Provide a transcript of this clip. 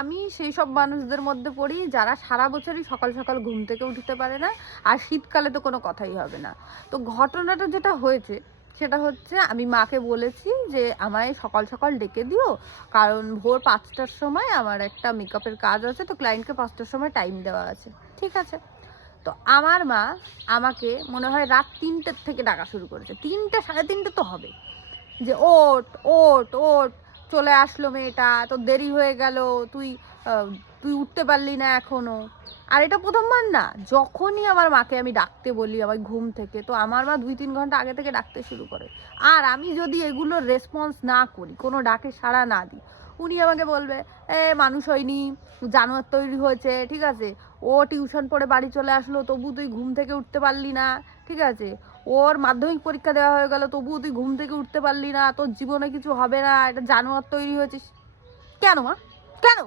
আমি সেই সব মানুষদের মধ্যে পড়ি যারা সারা বছরই সকাল সকাল ঘুম থেকে উঠতে পারে না, আর শীতকালে তো কোনো কথাই হবে না। তো ঘটনাটা যেটা হয়েছে সেটা হচ্ছে, আমি মাকে বলেছি যে আমায় সকাল সকাল ডেকে দিও, কারণ ভোর 5টার সময় আমার একটা মেকআপের কাজ আছে, তো ক্লায়েন্টকে 5টার সময় টাইম দেওয়া আছে। ঠিক আছে। তো আমার মা আমাকে মনে হয় রাত 3টের থেকে ডাকা শুরু করেছে, 3টে 3:30 তো হবে, যে ওঠ ওঠ ওঠ, চলে আসলো মেয়েটা, তোর দেরি হয়ে গেল, তুই তুই উঠতে পারলি না এখনো। আর এটা প্রথমবার না, যখনই আমার মাকে আমি ডাকতে বলি আমার ঘুম থেকে, তো আমার মা 2-3 ঘন্টা আগে থেকে ডাকতে শুরু করে। আর আমি যদি এগুলোর রেসপন্স না করি, কোনো ডাকে সাড়া না দিই, উনি আমাকে বলবে মানুষ হয়নি, জানোয়ার তৈরি হয়েছে। ঠিক আছে, ও টিউশন পড়ে বাড়ি চলে আসলো, তবু তুই ঘুম থেকে উঠতে পারলি না। ঠিক আছে, ওর মাধ্যমিক পরীক্ষা দেওয়া হয়ে গেল, তবুও তুই ঘুম থেকে উঠতে পারলি না, তোর জীবনে কিছু হবে না, এটা জানোয়ার তৈরি হয়েছিস। কেন মা, কেন?